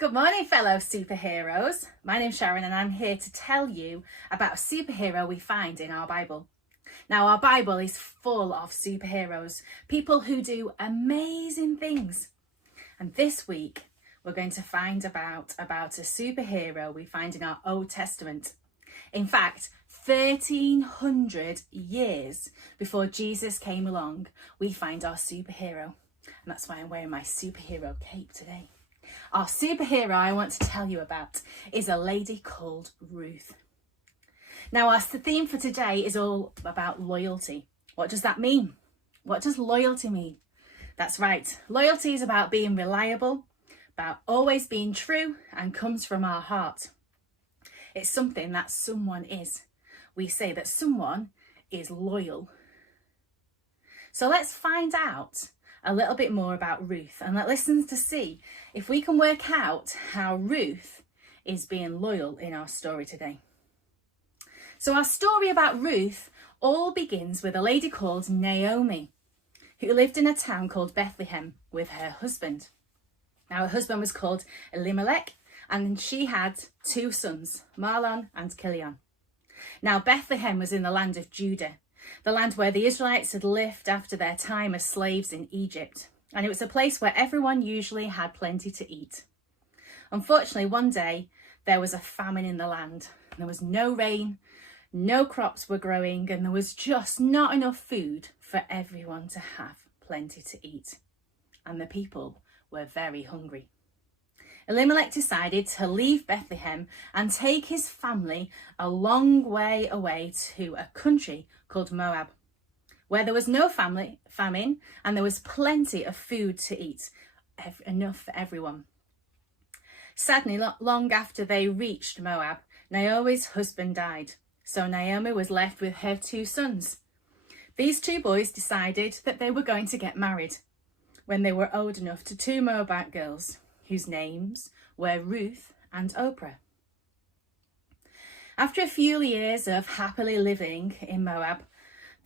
Good morning, fellow superheroes. My name's Sharon and I'm here to tell you about a superhero we find in our Bible. Now, our Bible is full of superheroes, people who do amazing things. And this week, we're going to find about a superhero we find in our Old Testament. In fact, 1,300 years before Jesus came along, we find our superhero. And that's why I'm wearing my superhero cape today. Our superhero I want to tell you about is a lady called Ruth. Now, our theme for today is all about loyalty. What does that mean? What does loyalty mean? That's right. Loyalty is about being reliable, about always being true, and comes from our heart. It's something that someone is. We say that someone is loyal. So let's find out a little bit more about Ruth and let's listen to see if we can work out how Ruth is being loyal in our story today. So our story about Ruth all begins with a lady called Naomi, who lived in a town called Bethlehem with her husband. Now, her husband was called Elimelech, and she had two sons, Mahlon and Chilion. Now, Bethlehem was in the land of Judah, the land where the Israelites had lived after their time as slaves in Egypt. And it was a place where everyone usually had plenty to eat. Unfortunately, one day there was a famine in the land. There was no rain, no crops were growing, and there was just not enough food for everyone to have plenty to eat. And the people were very hungry. Elimelech decided to leave Bethlehem and take his family a long way away to a country called Moab, where there was no famine and there was plenty of food to eat, enough for everyone. Sadly, not long after they reached Moab, Naomi's husband died, so Naomi was left with her two sons. These two boys decided that they were going to get married when they were old enough to two Moabite girls, whose names were Ruth and Oprah. After a few years of happily living in Moab,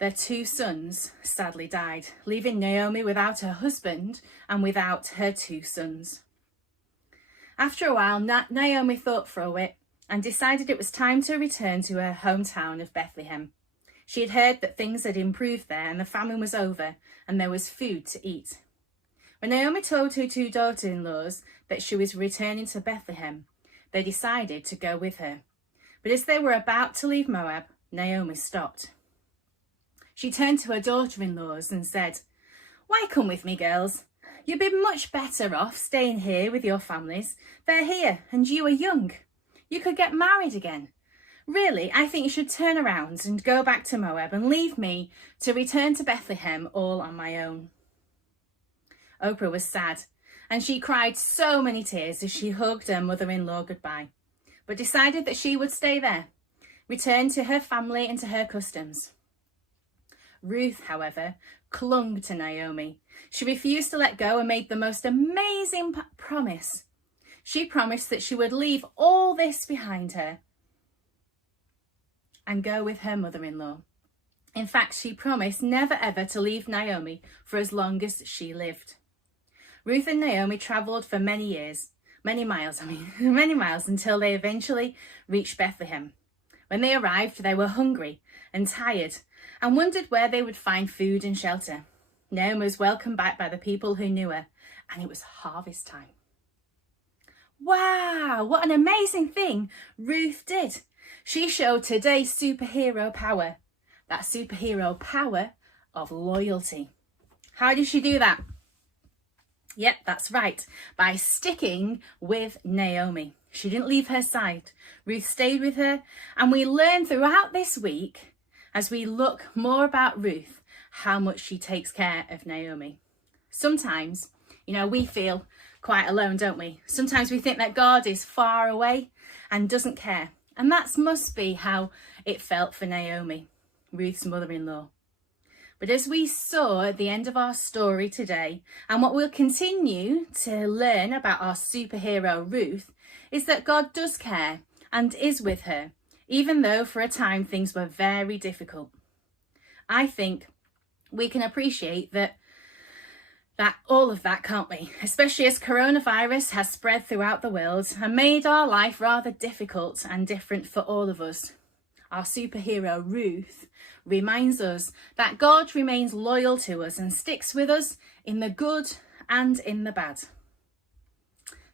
their two sons sadly died, leaving Naomi without her husband and without her two sons. After a while, Naomi thought for a bit and decided it was time to return to her hometown of Bethlehem. She had heard that things had improved there and the famine was over and there was food to eat. When Naomi told her two daughter-in-laws that she was returning to Bethlehem, they decided to go with her. But as they were about to leave Moab, Naomi stopped. She turned to her daughter-in-laws and said, "Why come with me, girls? You'd be much better off staying here with your families. They're here and you are young. You could get married again. Really, I think you should turn around and go back to Moab and leave me to return to Bethlehem all on my own." Oprah was sad, and she cried so many tears as she hugged her mother-in-law goodbye, but decided that she would stay there, return to her family and to her customs. Ruth, however, clung to Naomi. She refused to let go and made the most amazing promise. She promised that she would leave all this behind her and go with her mother-in-law. In fact, she promised never ever to leave Naomi for as long as she lived. Ruth and Naomi travelled for many miles until they eventually reached Bethlehem. When they arrived, they were hungry and tired and wondered where they would find food and shelter. Naomi was welcomed back by the people who knew her, and it was harvest time. Wow, what an amazing thing Ruth did. She showed today's superhero power, that superhero power of loyalty. How did she do that? Yep, that's right, by sticking with Naomi. She didn't leave her side. Ruth stayed with her, and we learn throughout this week, as we look more about Ruth, how much she takes care of Naomi. Sometimes, we feel quite alone, don't we? Sometimes we think that God is far away and doesn't care. And that must be how it felt for Naomi, Ruth's mother-in-law. But as we saw at the end of our story today, and what we'll continue to learn about our superhero Ruth, is that God does care and is with her, even though for a time things were very difficult. I think we can appreciate that All of that, can't we? Especially as coronavirus has spread throughout the world and made our life rather difficult and different for all of us. Our superhero Ruth reminds us that God remains loyal to us and sticks with us in the good and in the bad.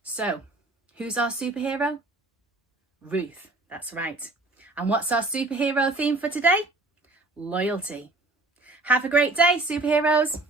So, who's our superhero? Ruth, that's right. And what's our superhero theme for today? Loyalty. Have a great day, superheroes.